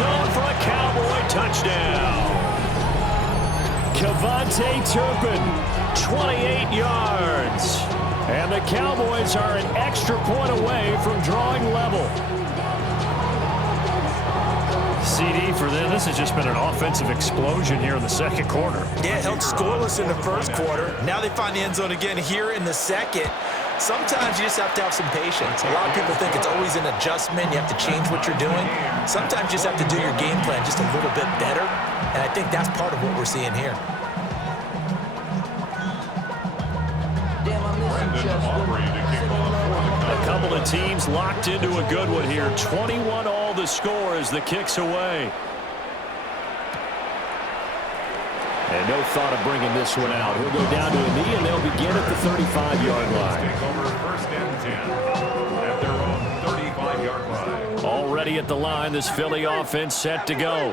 zone for a Cowboy touchdown. Kevontae Turpin, 28 yards. And the Cowboys are an extra point away from drawing level. CD for them. This has just been an offensive explosion here in the second quarter. Yeah, held scoreless in the first quarter. Now they find the end zone again here in the second. Sometimes you just have to have some patience. A lot of people think it's always an adjustment. You have to change what you're doing. Sometimes you just have to do your game plan just a little bit better. And I think that's part of what we're seeing here. A couple of teams locked into a good one here. 21 all the score as the kick's away. And no thought of bringing this one out. He'll go down to a knee, and they'll begin at the 35-yard line. Take over first and 10 at their own 35-yard line. Already at the line, this Philly offense set to go.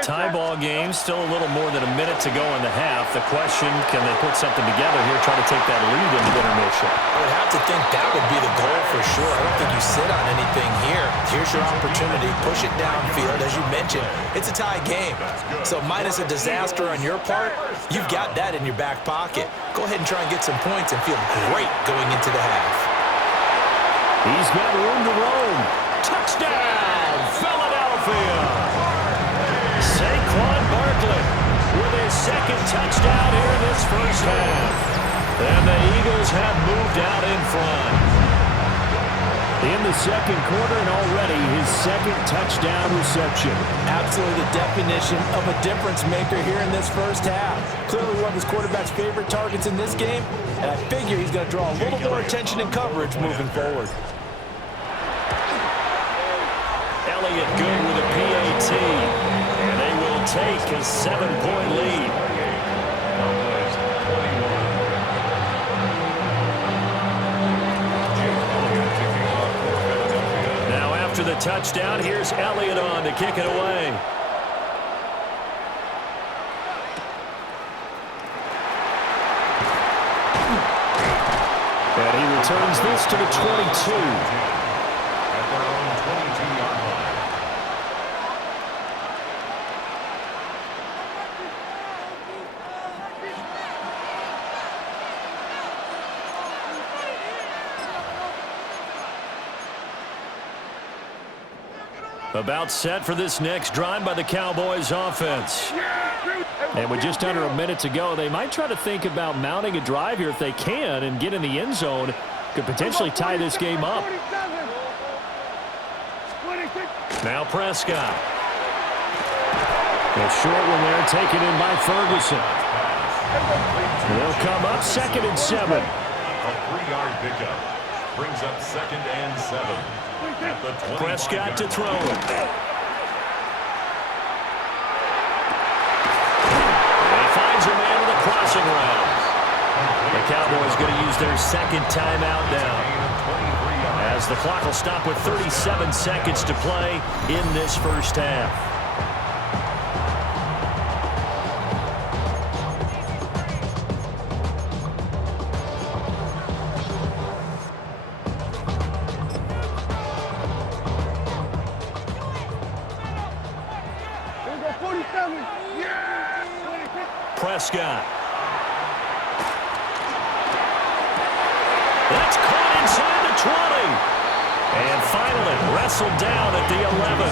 Tie ball game, still a little more than a minute to go in the half. The question, can they put something together here, try to take that lead into intermission? I would have to think that would be the goal for sure. I don't think you sit on anything here. Here's your opportunity. Push it downfield. As you mentioned, it's a tie game. So minus a disaster on your part, you've got that in your back pocket. Go ahead and try and get some points and feel great going into the half. He's got room to roam. Touchdown, Philadelphia! Saquon Barkley with his second touchdown here in this first half. And the Eagles have moved out in front. In the second quarter, and already his second touchdown reception. Absolutely the definition of a difference maker here in this first half. Clearly one of his quarterback's favorite targets in this game, and I figure he's going to draw a little more attention and coverage moving forward. Elliott good with a PAT. And they will take a 7-point lead. Now after the touchdown, here's Elliott on to kick it away. And he returns this to the 22. At their own 22-yard line. About set for this next drive by the Cowboys offense. And with just under a minute to go, they might try to think about mounting a drive here if they can and get in the end zone. Could potentially tie this game up. Now Prescott. A short one there taken in by Ferguson. They'll come up 2nd and 7. A 3-yard pickup brings up 2nd and 7. Prescott to throw it. And he finds a man with a crossing route. The Cowboys going to use their second timeout now, as the clock will stop with 37 seconds to play in this first half. Prescott. That's caught inside the 20. And finally wrestled down at the 11.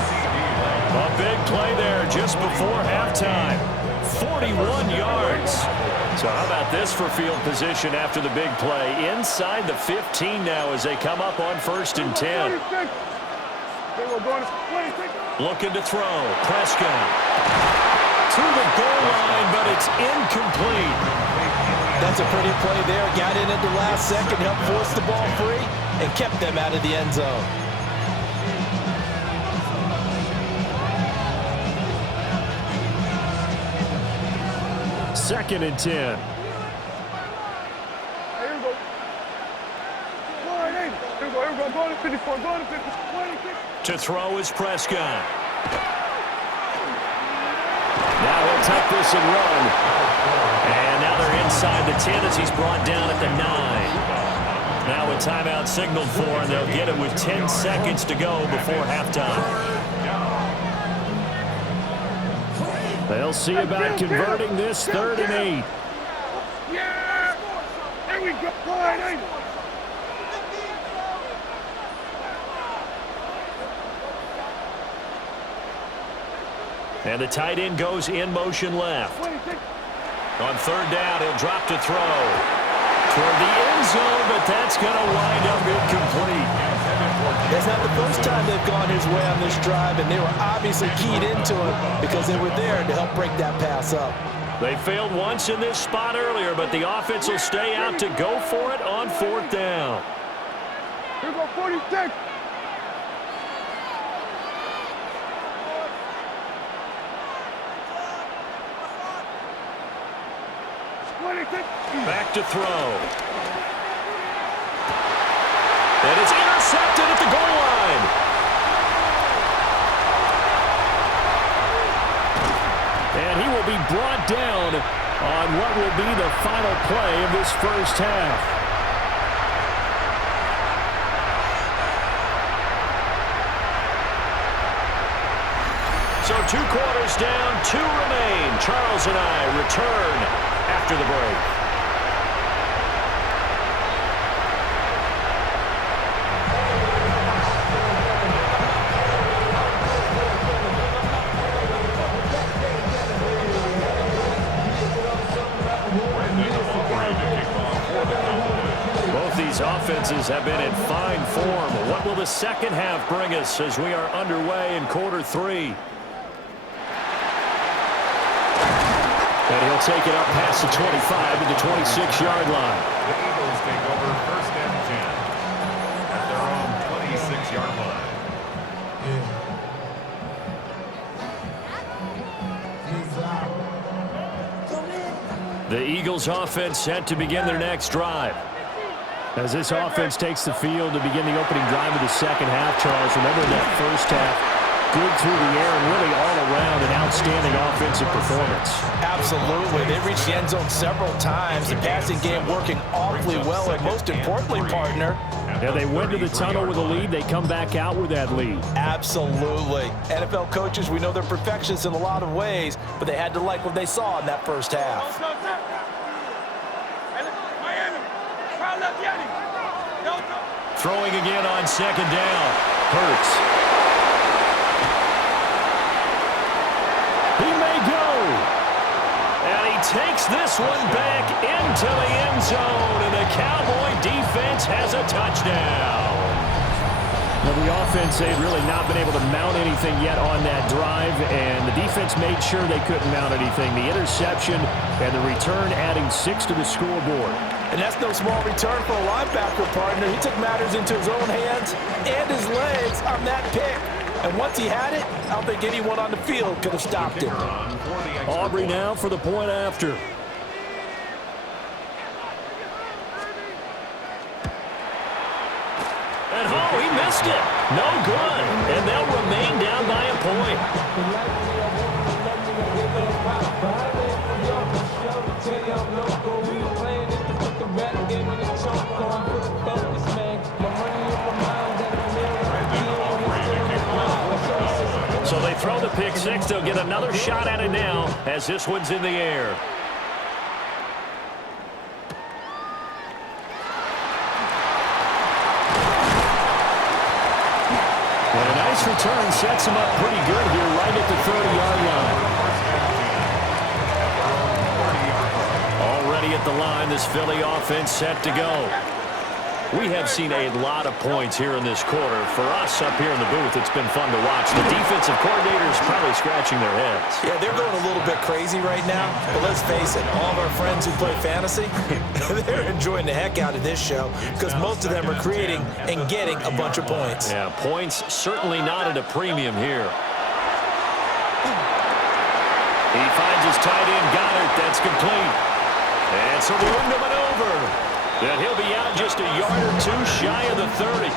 A big play there just before halftime. 41 yards. So how about this for field position after the big play? Inside the 15 now as they come up on 1st and 10. Looking to throw. Prescott. To the goal line, but it's incomplete. That's a pretty play there. Got in at the last second, helped force the ball free, and kept them out of the end zone. Second and 10. To throw is Prescott. Now he'll take this and run. And now they're inside the 10 as he's brought down at the 9. Now a timeout signaled for, and they'll get it with 10 seconds to go before halftime. They'll see about converting this 3rd and 8. Yeah! There we go. And the tight end goes in motion left. On 3rd down, he'll drop to throw. Toward the end zone, but that's going to wind up incomplete. It's not the first time they've gone his way on this drive, and they were obviously keyed into it because they were there to help break that pass up. They failed once in this spot earlier, but the offense will stay out to go for it on 4th down. Here go 46. Back to throw. And it's intercepted at the goal line. And he will be brought down on what will be the final play of this first half. So 2 quarters down, 2 remain. Charles and I return after the break. Both these offenses have been in fine form. What will the second half bring us as we are underway in quarter 3? And he'll take it up past the 25 to the 26-yard line. The Eagles take over 1st and 10 at their own 26-yard line. The Eagles offense set to begin their next drive. As this offense takes the field to begin the opening drive of the second half, Charles, remember that first half, good through the air and really all around an outstanding offensive performance. Absolutely. They reached the end zone several times. The passing game working awfully well, and most importantly, partner, yeah, they went to the tunnel with a lead. They come back out with that lead. Absolutely. NFL coaches, we know they're perfectionists in a lot of ways, but they had to like what they saw in that first half. Throwing again on 2nd down. Hurts. He may go. And he takes this one back into the end zone, and the Cowboy defense has a touchdown. Now, the offense, they had really not been able to mount anything yet on that drive, and the defense made sure they couldn't mount anything. The interception and the return adding 6 to the scoreboard. And that's no small return for a linebacker, partner. He took matters into his own hands and his legs on that pick. And once he had it, I don't think anyone on the field could have stopped him. Aubrey now for the point after. And he missed it. No good. And they'll remain down by a point. So they throw the pick six. They'll get another shot at it now as this one's in the air. And a nice return sets him up pretty good here right at the 30-yard line. Already at the line, this Philly offense set to go. We have seen a lot of points here in this quarter. For us up here in the booth, it's been fun to watch. The defensive coordinators probably scratching their heads. Yeah, they're going a little bit crazy right now. But let's face it, all of our friends who play fantasy, they're enjoying the heck out of this show because most of them are creating and getting a bunch of points. Yeah, points certainly not at a premium here. He finds his tight end, Goddard. That's complete. And so the window maneuver. And he'll be out just a yard or two shy of the 30.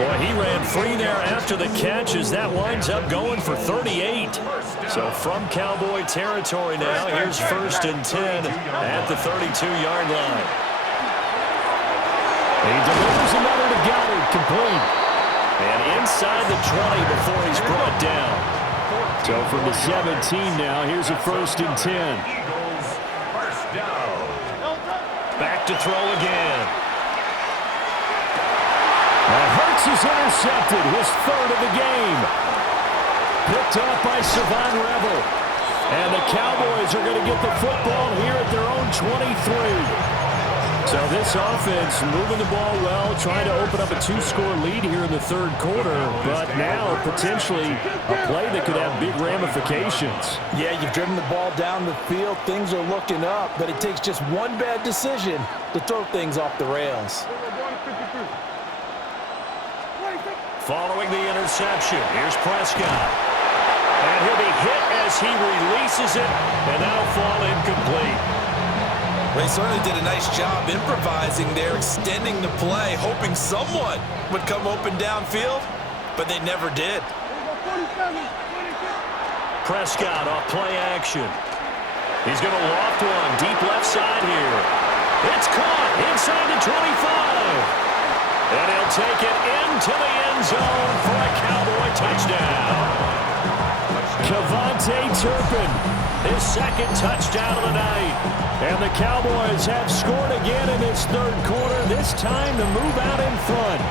Boy, he ran free there after the catch as that winds up going for 38. So from Cowboy territory now, here's 1st and 10 at the 32-yard line. He delivers another to Goddard, complete. And inside the 20 before he's brought down. So from the 17 now, here's a 1st and 10. Eagles, first down. Back to throw again. And Hurts is intercepted, his 3rd of the game. Picked up by Savon Revel. And the Cowboys are going to get the football here at their own 23. So this offense moving the ball well, trying to open up a 2-score lead here in the 3rd quarter, but now potentially a play that could have big ramifications. Yeah, you've driven the ball down the field. Things are looking up, but it takes just one bad decision to throw things off the rails. Following the interception, here's Prescott. And he'll be hit as he releases it, and that'll fall incomplete. They certainly did a nice job improvising there, extending the play, hoping someone would come open downfield, but they never did. Prescott off play action. He's going to loft one deep left side here. It's caught inside the 25. And he'll take it into the end zone for a Cowboy touchdown. Kevontae Turpin, his 2nd touchdown of the night. And the Cowboys have scored again in this 3rd quarter, this time to move out in front.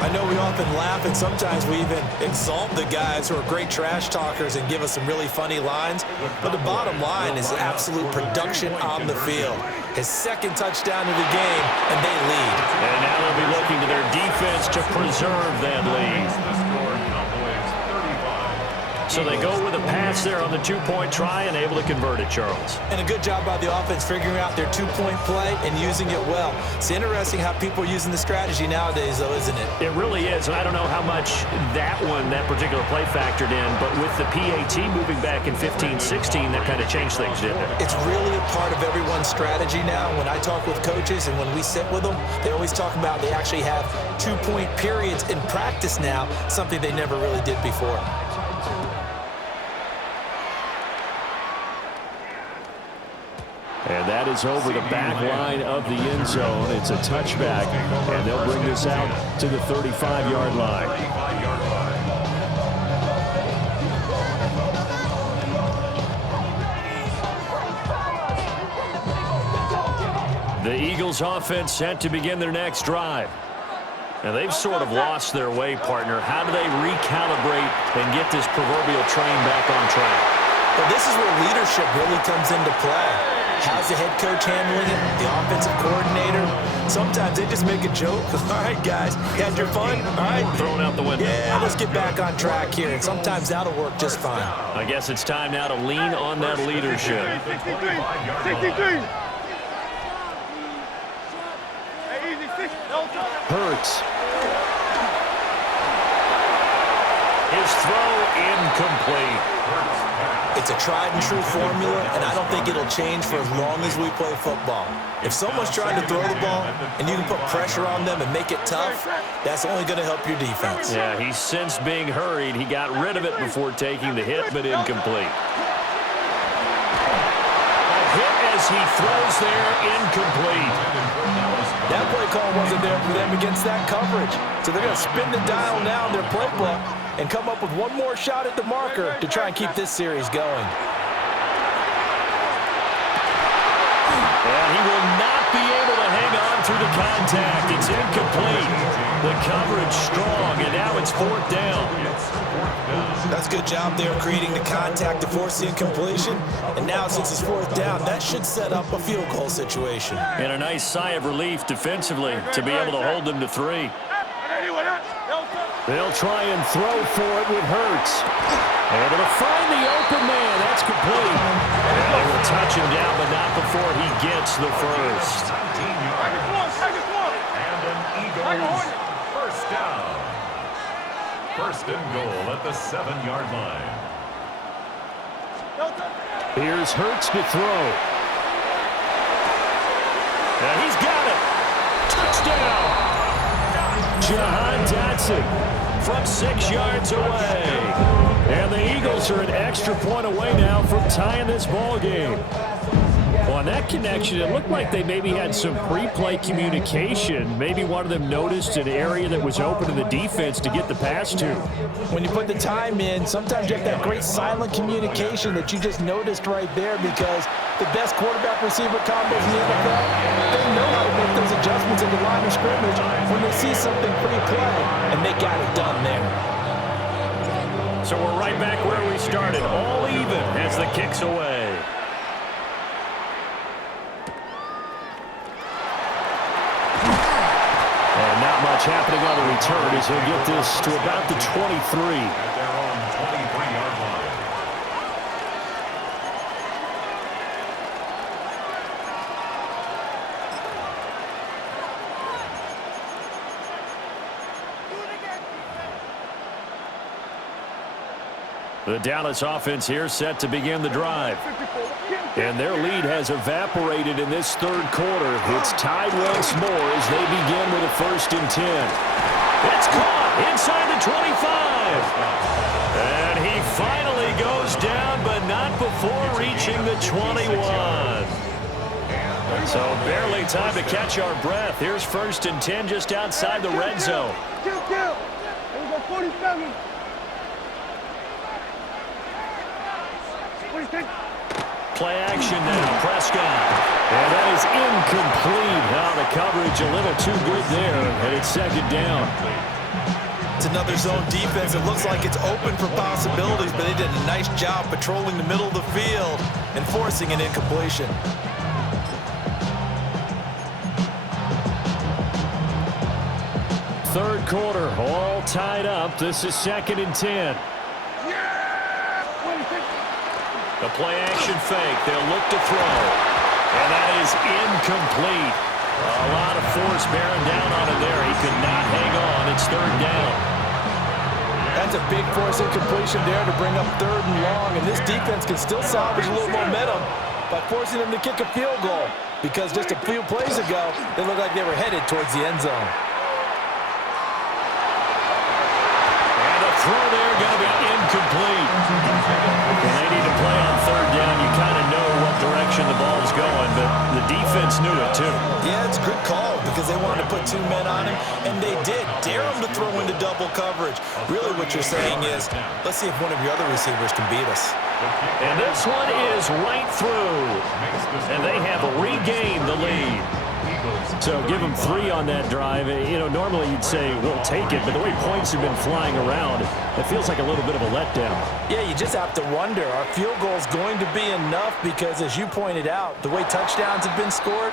I know we often laugh, and sometimes we even exalt the guys who are great trash talkers and give us some really funny lines. But the bottom line is absolute production on the field. His 2nd touchdown of the game, and they lead. And now they'll be looking to their defense to preserve that lead. So they go with a pass there on the 2-point try and able to convert it, Charles. And a good job by the offense figuring out their 2-point play and using it well. It's interesting how people are using the strategy nowadays, though, isn't it? It really is, and I don't know how much that particular play factored in, but with the PAT moving back in 15-16, that kind of changed things, didn't it? It's really a part of everyone's strategy now. When I talk with coaches and when we sit with them, they always talk about they actually have 2-point periods in practice now, something they never really did before. And that is over the back line of the end zone. It's a touchback, and they'll bring this out to the 35-yard line. The Eagles offense set to begin their next drive. And they've sort of lost their way, partner. How do they recalibrate and get this proverbial train back on track? Well, this is where leadership really comes into play. How's the head coach handling it? The offensive coordinator? Sometimes they just make a joke. All right, guys, you had your fun? All right. Thrown out the window. Yeah, let's get back on track here. And sometimes that'll work just fine. I guess it's time now to lean on that leadership. 63. Hurts. His throw incomplete. It's a tried-and-true formula, and I don't think it'll change for as long as we play football. If someone's trying to throw the ball and you can put pressure on them and make it tough, that's only going to help your defense. Yeah, he's since being hurried. He got rid of it before taking the hit, but incomplete. A hit as he throws there, incomplete. That play call wasn't there for them against that coverage. So they're going to spin the dial now in their playbook and come up with one more shot at the marker to try and keep this series going. And he will not be able to hang on through the contact. It's incomplete. The coverage strong, and now it's 4th down. That's a good job there creating the contact to force the incompletion. And now since it's 4th down, that should set up a field goal situation. And a nice sigh of relief defensively to be able to hold them to 3. They'll try and throw for it with Hurts. Able to find the open man. That's complete. And they will touch him down, but not before he gets the first. And an Eagles first down. 1st and goal at the 7-yard line. Here's Hurts to throw. And he's got it. Touchdown. Jahan Dotson from 6 yards away. And the Eagles are an extra point away now from tying this ball game. On that connection, it looked like they maybe had some pre-play communication. Maybe one of them noticed an area that was open to the defense to get the pass to. When you put the time in, sometimes you have that great silent communication that you just noticed right there, because the best quarterback-receiver combos in the NFL, they know how to make those adjustments in the line of scrimmage when they see something pre-play, and they got it done there. So we're right back where we started, all even as the kick's away. And not much happening on the return as he'll get this to about the 23. At their own 23-yard line. The Dallas offense here set to begin the drive. And their lead has evaporated in this third quarter. It's tied once more as they begin with a 1st and 10. It's caught inside the 25. And he finally goes down, but not before reaching the 21. So barely time to catch our breath. Here's 1st and 10 just outside the red zone. Kill. There we go, 47. 46. Play action now, Prescott. And that is incomplete. Now the coverage a little too good there, and it's 2nd down. It's another zone defense. It looks like it's open for possibilities, but they did a nice job patrolling the middle of the field and forcing an incompletion. Third quarter, all tied up. This is 2nd and 10. The play action fake. They'll look to throw. And that is incomplete. A lot of force bearing down on him there. He could not hang on. It's 3rd down. That's a big force incompletion there to bring up 3rd and long. And this defense can still salvage a little momentum by forcing them to kick a field goal, because just a few plays ago, they looked like they were headed towards the end zone. And the throw there going to be incomplete. When they need to play on 3rd down, you kind of know what direction the ball is going, but the defense knew it too. Yeah, it's a good call because they wanted to put 2 men on him, and they did. Dare him to throw into double coverage. Really what you're saying is, let's see if one of your other receivers can beat us. And this one is right through. And they have regained the lead. So give them 3 on that drive. You know, normally you'd say, we'll take it, but the way points have been flying around, it feels like a little bit of a letdown. Yeah, you just have to wonder, are field goals going to be enough? Because as you pointed out, the way touchdowns have been scored,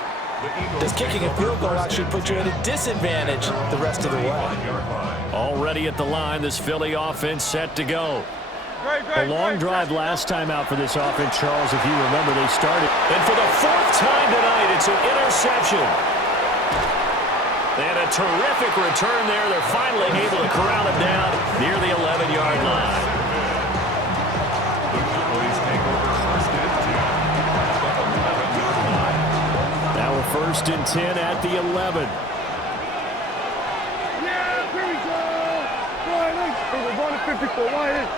does kicking a field goal actually put you at a disadvantage the rest of the way? Already at the line, this Philly offense set to go. A long drive last time out for this offense, Charles, if you remember, they started. And for the 4th time tonight, it's an interception. And a terrific return there. They're finally able to corral it down near the 11-yard line. Now we're 1st and 10 at the 11. Yeah, here we go. We're going to 54. Why is?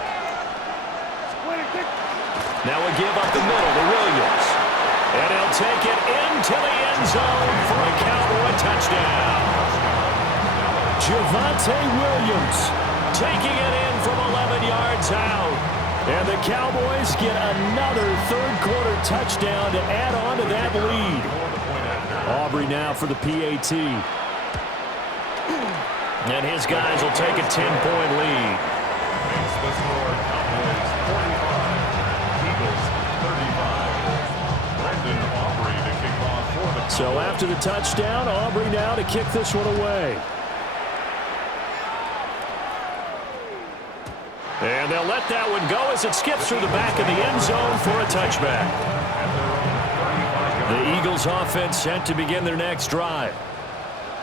Now we give up the middle to Williams. And he'll take it into the end zone for a Cowboy touchdown. Javonte Williams taking it in from 11 yards out. And the Cowboys get another third-quarter touchdown to add on to that lead. Aubrey now for the PAT. And his guys will take a 10-point lead. So after the touchdown, Aubrey now to kick this one away. And they'll let that one go as it skips through the back of the end zone for a touchback. The Eagles offense set to begin their next drive.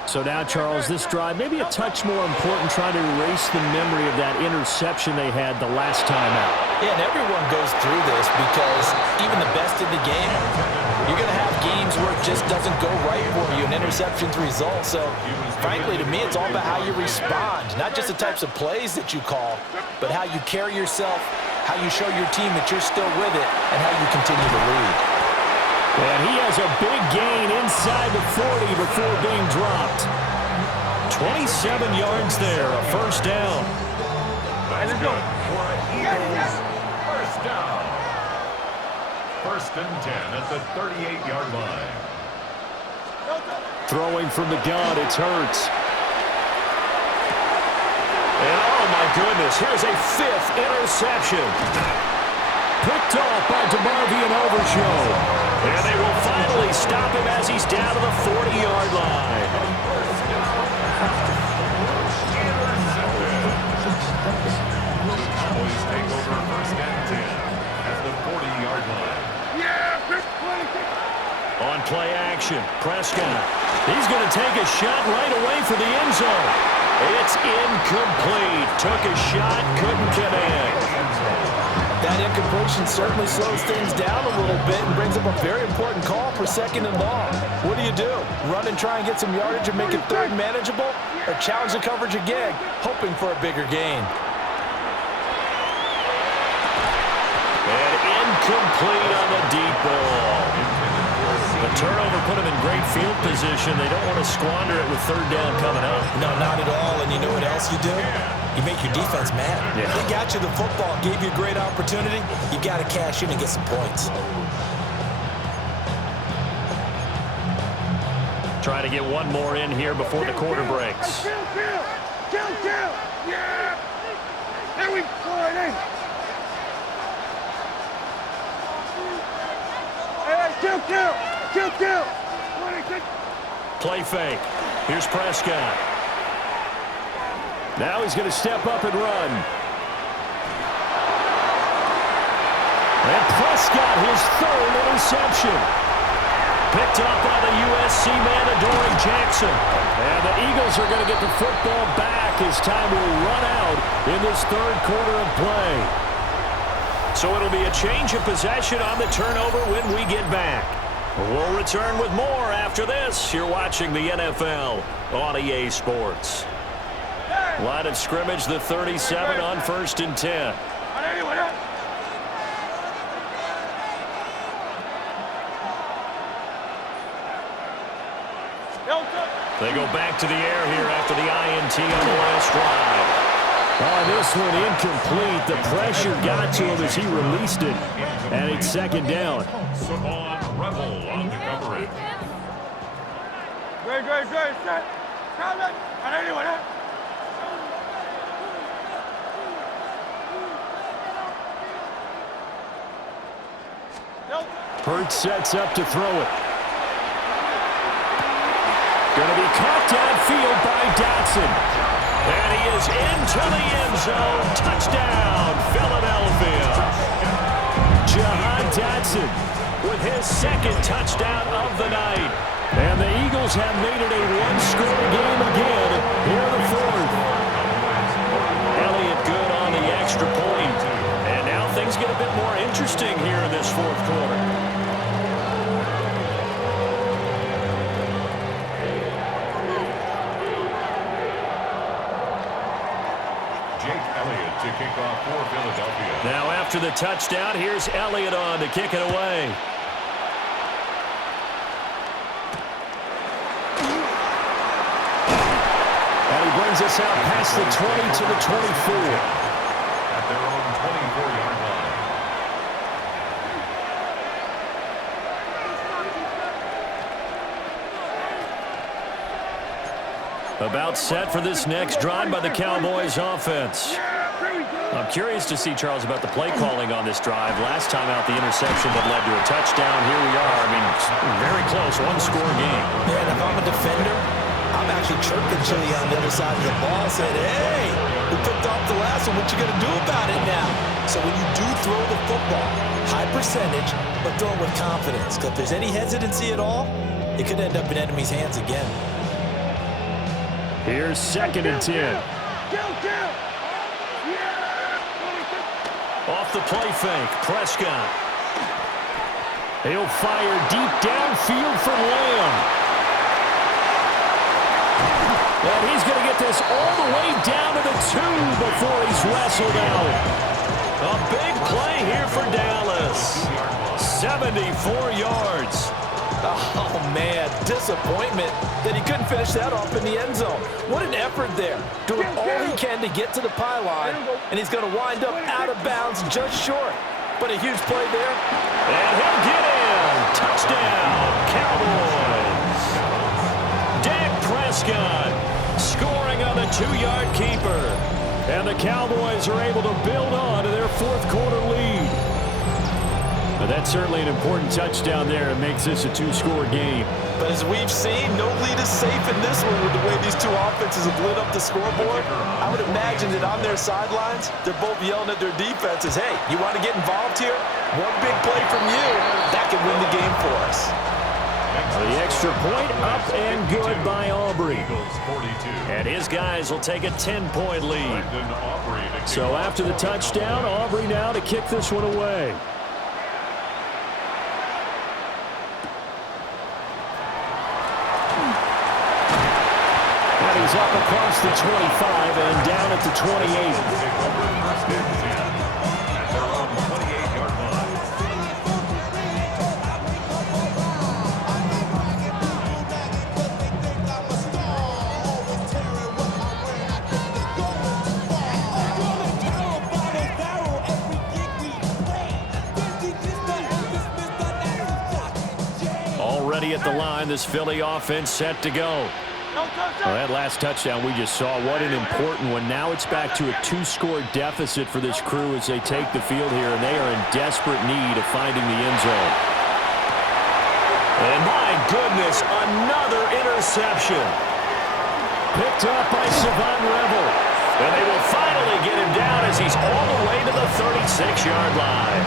So now, Charles, this drive maybe a touch more important, trying to erase the memory of that interception they had the last time out. Yeah, and everyone goes through this because even the best in the game, you're going to have games where it just doesn't go right for you, and interceptions result. So, frankly, to me, it's all about how you respond, not just the types of plays that you call, but how you carry yourself, how you show your team that you're still with it, and how you continue to lead. And he has a big gain inside the 40 before being dropped. 27 yards there, a first down. That's good for an Eagles first down. First and 10 at the 38-yard line. Throwing from the gun, it's Hurts. And oh my goodness, here's a 5th interception. Picked off by DeMarvion Overshow. And they will finally stop him as he's down to the 40-yard line. Cowboys take over first and 10 at the 40-yard line. On play action, Prescott. He's going to take a shot right away for the end zone. It's incomplete. Took a shot, couldn't connect. That incompletion certainly slows things down a little bit and brings up a very important call for second and long. What do? Run and try and get some yardage and make it third manageable? Or challenge the coverage again, hoping for a bigger gain? And incomplete on the deep ball. The turnover put them in great field position. They don't want to squander it with third down coming up. No, not at all. And you know what else you do? You make your defense mad. Yeah. They got you the football, gave you a great opportunity. You got to cash in and get some points. Trying to get one more in here before the quarter breaks. Kill! Yeah! There we go! Kill! Play fake. Here's Prescott. Now he's going to step up and run. And Prescott, his 3rd interception. Picked up by the USC man, Adoree Jackson. And the Eagles are going to get the football back as time will run out in this 3rd quarter of play. So it'll be a change of possession on the turnover when we get back. We'll return with more after this. You're watching the NFL on EA Sports. Line of scrimmage, the 37 on 1st and 10. They go back to the air here after the INT on the last drive. Oh, this one incomplete. The pressure got to him as he released it. And it's 2nd down. Savon Rebel on the coverage. Great. Set. Hurts sets up to throw it. Going to be caught downfield by Dotson. And he is into the end zone. Touchdown, Philadelphia. Jahan Dotson with his 2nd touchdown of the night. And the Eagles have made it a one-score game again here in the 4th. Elliott good on the extra point. And now things get a bit more interesting here in this 4th quarter. To kick off for Philadelphia. Now after the touchdown, here's Elliott on to kick it away. And he brings us out past the 20 to the 24. At their own 24-yard line. About set for this next drive by the Cowboys offense. I'm curious to see, Charles, about the play calling on this drive. Last time out, the interception that led to a touchdown. Here we are. I mean, very close, one-score game. Yeah, and if I'm a defender, I'm actually chirping Chili on the other side of the ball, saying, hey, we picked off the last one. What you going to do about it now? So when you do throw the football, high percentage, but throw it with confidence. Because if there's any hesitancy at all, it could end up in enemy's hands again. Here's 2nd and 10. Off the play fake, Prescott. He'll fire deep downfield for Lamb. And he's going to get this all the way down to the 2 before he's wrestled out. A big play here for Dallas. 74 yards. Oh, man, disappointment that he couldn't finish that off in the end zone. What an effort there, doing all he can to get to the pylon, and he's going to wind up out of bounds just short. But a huge play there. And he'll get in. Touchdown, Cowboys. Dak Prescott scoring on the 2-yard keeper. And the Cowboys are able to build on to their fourth-quarter lead. But that's certainly an important touchdown there. It makes this a 2-score game. But as we've seen, no lead is safe in this one with the way these two offenses have lit up the scoreboard. I would imagine that on their sidelines, they're both yelling at their defenses, hey, you want to get involved here? One big play from you, that could win the game for us. The extra point up and good by Aubrey. And his guys will take a 10-point lead. So after the touchdown, Aubrey now to kick this one away. He's up across the 25 and down at the 28. Already at the line, this Philly offense set to go. Well, that last touchdown we just saw, what an important one. Now it's back to a 2-score deficit for this crew as they take the field here, and they are in desperate need of finding the end zone. And my goodness, another interception. Picked up by Savon Revel. And they will finally get him down as he's all the way to the 36-yard line.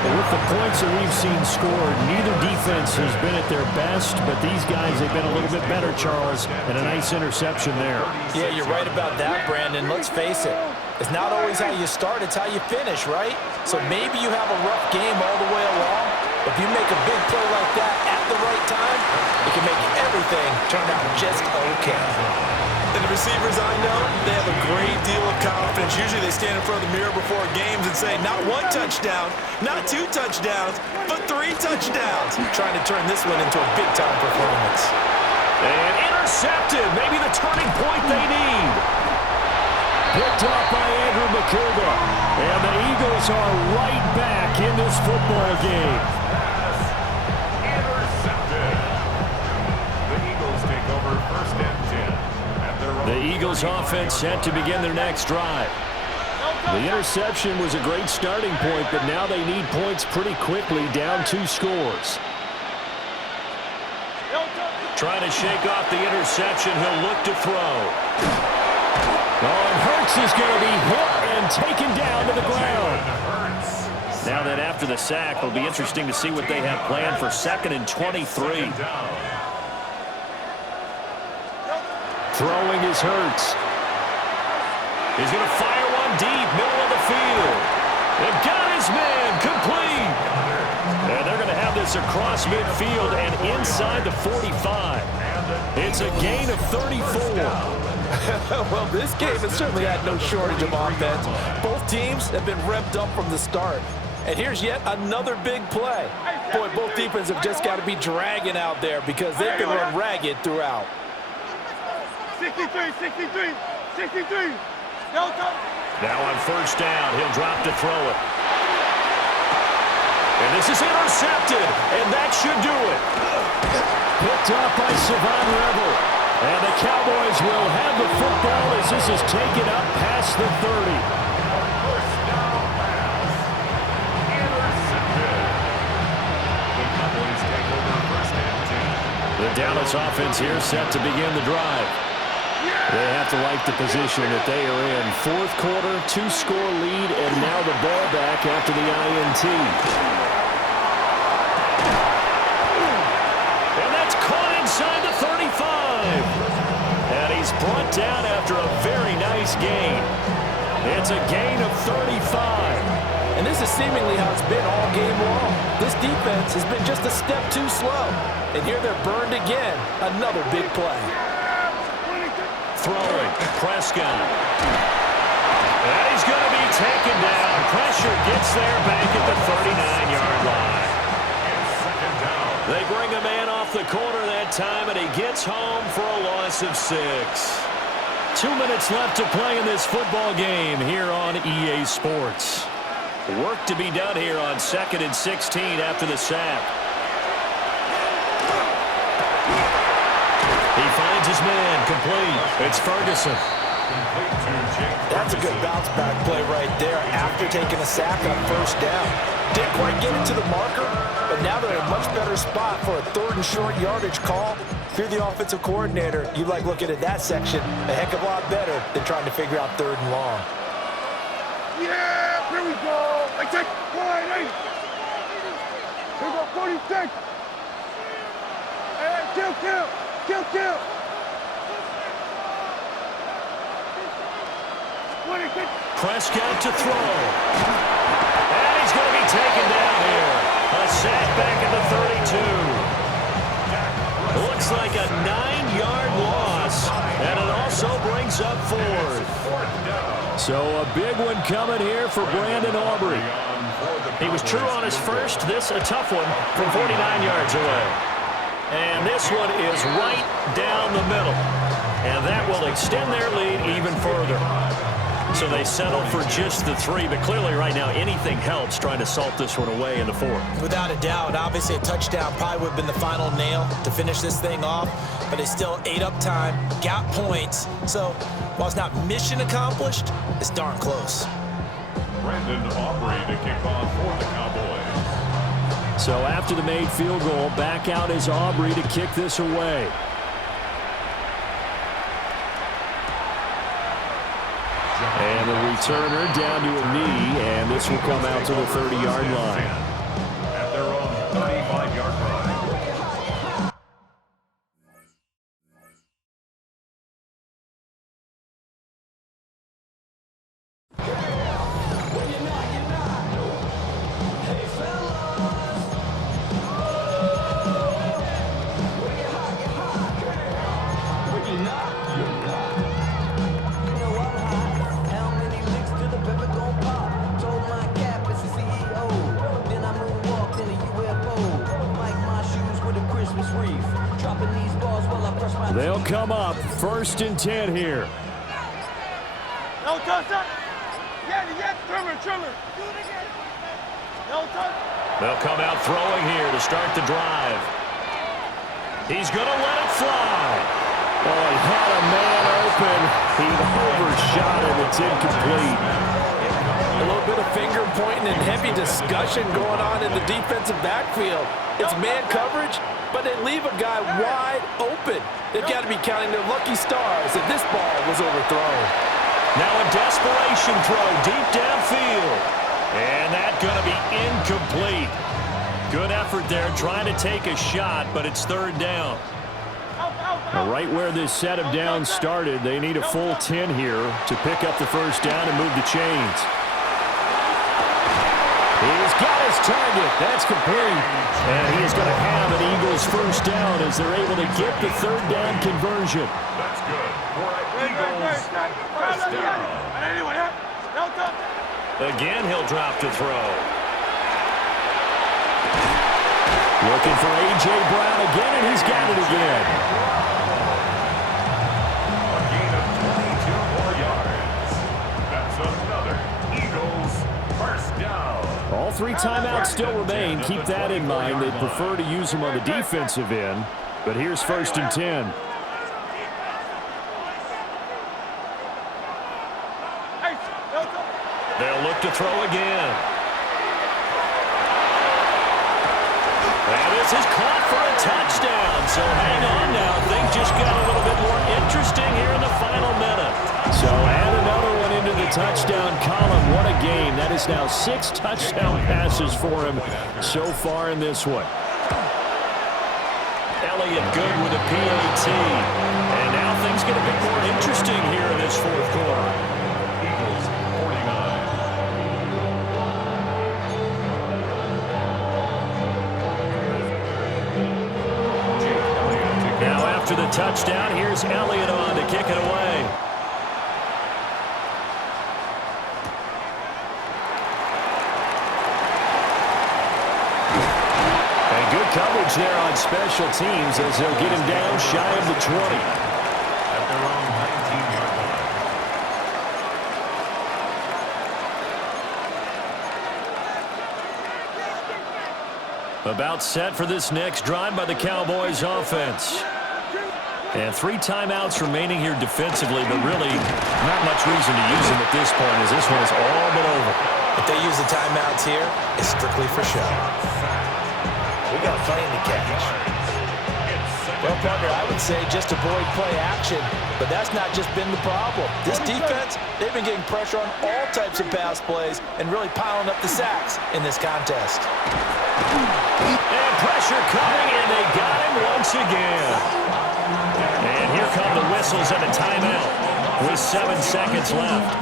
With the points that we've seen scored, neither defense has been at their best, but these guys, they've been a little bit better, Charles, and a nice interception there. Yeah, you're right about that, Brandon. Let's face it. It's not always how you start, it's how you finish, right? So maybe you have a rough game all the way along. If you make a big play like that at the right time, it can make everything turn out just okay. And the receivers I know, they have a great deal of confidence. Usually they stand in front of the mirror before games and say, not 1 touchdown, not 2 touchdowns, but 3 touchdowns. Trying to turn this one into a big-time performance. And intercepted, maybe the turning point they need. Picked up by Andrew McCullough. And the Eagles are right back in this football game. Intercepted. The Eagles take over first and 10. The Eagles offense set to begin their next drive. The interception was a great starting point, but now they need points pretty quickly, down 2 scores. Trying to shake off the interception, he'll look to throw. Oh, and Hurts is going to be hit and taken down to the ground. Now that after the sack, it'll be interesting to see what they have planned for 2nd and 23. Throwing is Hurts. He's going to fire one deep, middle of the field. And got his man, complete. And they're going to have this across midfield and inside the 45. It's a gain of 34. Well, this game has certainly had no shortage of offense. Both teams have been revved up from the start. And here's yet another big play. Boy, both defenses have just got to be dragging out there because they've been run ragged throughout. 63, 63, 63. Now on first down, he'll drop to throw it. And this is intercepted, and that should do it. Picked up by Savon Revel. And the Cowboys will have the football as this is taken up past the 30. First down pass. Intercepted. The Cowboys take over first and 10. The Dallas offense here set to begin the drive. They have to like the position that they are in. Fourth quarter, 2-score lead, and now the ball back after the INT. And that's caught inside the 35. And he's brought down after a very nice gain. It's a gain of 35. And this is seemingly how it's been all game long. This defense has been just a step too slow. And here they're burned again. Another big play. Throwing, Prescott. And he's going to be taken down. Pressure gets there back at the 39-yard line. off the corner that time, and he gets home for a loss of 6. 2 minutes left to play in this football game here on EA Sports. Work to be done here on 2nd and 16 after the sack. He finds his man complete. It's Ferguson. That's a good bounce-back play right there after taking a sack on first down. Didn't quite get it to the marker, but now they're in a much better spot for a 3rd and short yardage call. If you're the offensive coordinator, you like looking at that section a heck of a lot better than trying to figure out 3rd and long. Yeah, here we go. I take one, hey. Here we go, 46. Hey, kill. Prescott to throw. And he's going to be taken down here. A sack back at the 32. Looks like a 9-yard loss. And it also brings up 4th. So a big one coming here for Brandon Aubrey. He was true on his first. This a tough one from 49 yards away. And this one is right down the middle. And that will extend their lead even further. So they settle for just the 3, but clearly right now anything helps trying to salt this one away in the 4th. Without a doubt, obviously a touchdown probably would have been the final nail to finish this thing off, but they still ate up time, got points. So while it's not mission accomplished, it's darn close. Brandon Aubrey to kick off for the Cowboys. So after the made field goal, back out is Aubrey to kick this away. And the returner down to a knee, and this will come out to the 30-yard line. At their own 35-yard line. They'll come up 1st and 10 here. No touchdown. Yeah, trimmer. No touchdown. They'll come out throwing here to start the drive. He's going to let it fly. Oh, he had a man open. He overshot it. It's incomplete. A little bit of finger pointing and heavy discussion going on in the defensive backfield. It's man coverage, but they leave a guy wide open. They've got to be counting their lucky stars that this ball was overthrown. Now a desperation throw deep downfield. And that's going to be incomplete. Good effort there trying to take a shot, but it's 3rd down. Now right where this set of downs started, they need a full 10 here to pick up the 1st down and move the chains. He's got his target. That's complete. And he is going to have an Eagles 1st down as they're able to get the 3rd down conversion. That's good for an Eagles 1st down. Again, he'll drop to throw. Looking for A.J. Brown again, and he's got it again. A gain of 22 more yards. That's another Eagles 1st down. All 3 timeouts still remain. Keep that in mind. They prefer to use them on the defensive end. But here's 1st and 10. They'll look to throw again. And this is caught for a touchdown. So hang on now. Things just got a little bit more interesting here in the final minute. So add another one into the touchdown column. What a game. That is now 6 touchdown passes for him so far in this one. Elliott good with a PAT. And now things get a bit more interesting here in this 4th quarter. Eagles 49. Now after the touchdown, here's Elliott on to kick it away. And good coverage there on special teams as they'll get him down shy of the 20. At their own 19-yard line. About set for this next drive by the Cowboys offense. And 3 timeouts remaining here defensively, but really not much reason to use them at this point as this one is all but over. If they use the timeouts here, it's strictly for show. We got a plane to catch. Well, partner, I would say just avoid play action, but that's not just been the problem. This defense, they've been getting pressure on all types of pass plays and really piling up the sacks in this contest. And pressure coming, and they got him once again. And here come the whistles and a timeout with 7 seconds left.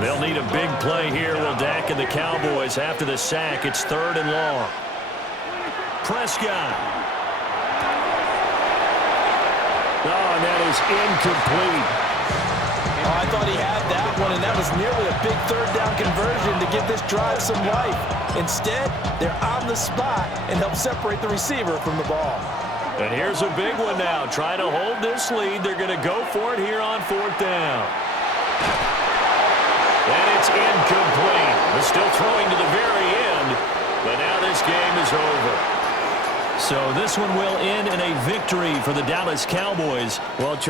They'll need a big play here, will Dak and the Cowboys after the sack. It's 3rd and long. Prescott. Oh, and that is incomplete. Oh, I thought he had that one, and that was nearly a big 3rd down conversion to give this drive some life. Instead, they're on the spot and help separate the receiver from the ball. And here's a big one now. Trying to hold this lead. They're going to go for it here on 4th down. And it's incomplete. They're still throwing to the very end, but now this game is over. So this one will end in a victory for the Dallas Cowboys. Well,